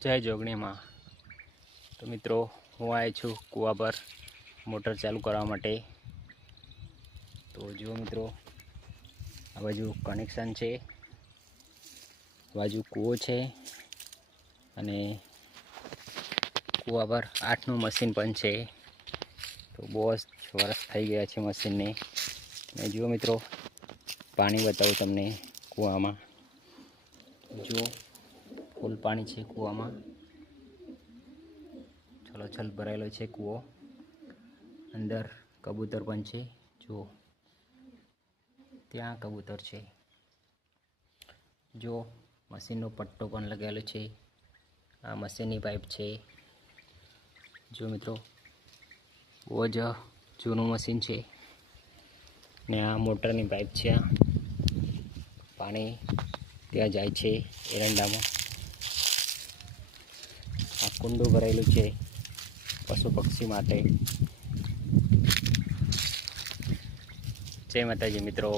જય જોગણીમાં। તો મિત્રો હું આવ્યો છું કૂવા પર મોટર ચાલુ કરવા માટે। તો જુઓ મિત્રો, આ બાજુ કનેક્શન છે, આ બાજુ કૂવો છે અને કૂવા પર 8નું મશીન પણ છે। તો બહુ વર્ષ થઈ ગયા છે મશીનને। અને જુઓ મિત્રો, પાણી બતાવું તમને કૂવામાં। જુઓ, ફૂલ પાણી છે કૂવામાં, છલોછલ ભરાયેલો છે કૂવો। અંદર કબૂતર પણ છે, જુઓ ત્યાં કબૂતર છે। જો મશીનનો પટ્ટો પણ લગાવેલો છે, આ મશીનની પાઇપ છે। જો મિત્રો, બહુ જ જૂનું મશીન છે ને આ મોટરની પાઇપ છે। આ પાણી ત્યાં જાય છે એરંડામાં। આ કુંડું ભરેલું છે પશુ પક્ષી માટે। જય માતાજી મિત્રો।